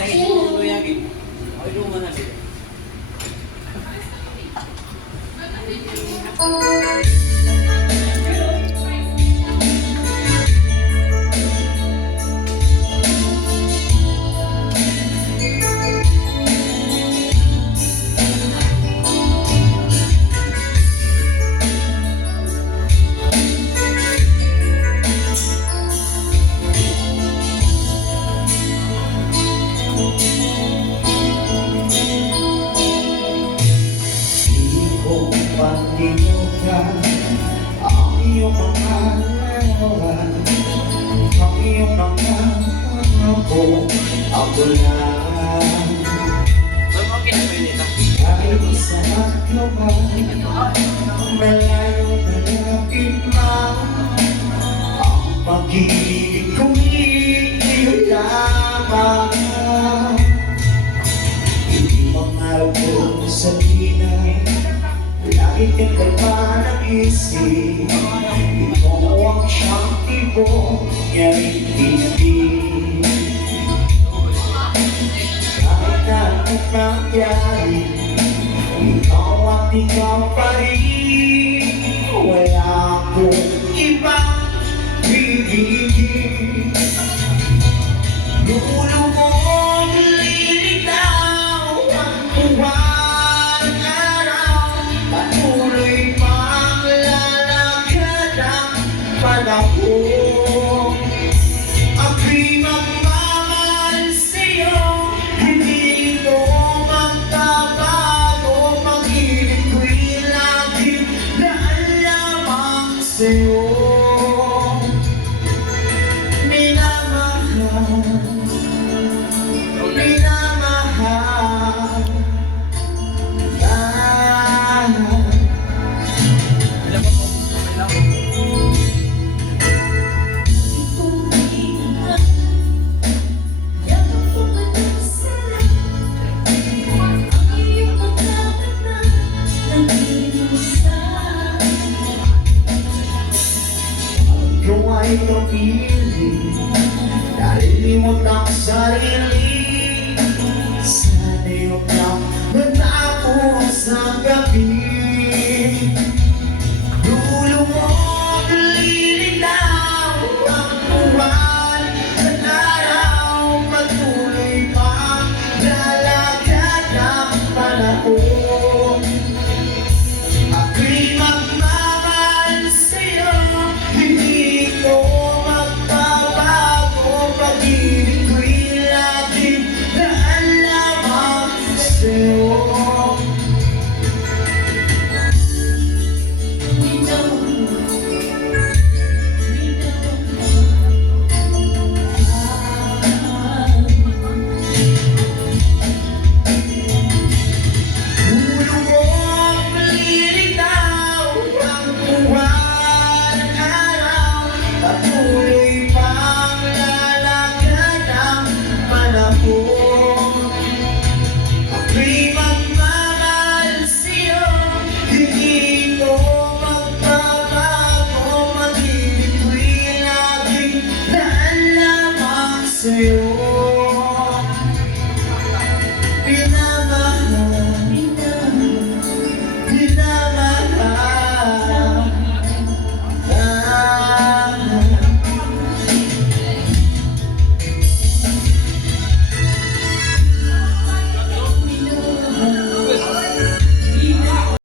Dahil ito ko yagi. Ay, luman na siya. Pagdinugan ang iyong mga larawan, ang iyong mga pangako, ako lang. Kahit sa maglaban, malayo malapit man, ang pag-ibig kong iyo lamang. Hindi mangarap ko sa tinay, lagi kang nagpanag-isip, ikaw ang siyang tibok niya hindi. Kahit na anong mangyari, ikaw at ikaw pa rin. Wala akong ibang bibigin. Dulo mo lilitaw ang buwan at araw, patuloy pang lalakad ang panahon. Ako'y magmamahal sa'yo, hindi ko magbabago. Pag-ibig ko'y laging daan lamang sa'yo. Minamahal, minamahal, kung ay kapili, nalilimot ang sarili. Sana'y huwag nang matapos ang gabi. Dulo mo lilitaw ang buwan at araw, patuloy pang lalakad ang panahon. Ako'y magmamahal sa'yo, hindi ko magbabago. Pag-ibig ko'y laging daan lamang sa'yo. Dulo mo lilitaw ang buwan at araw, patuloy pang lalakad ang panahon.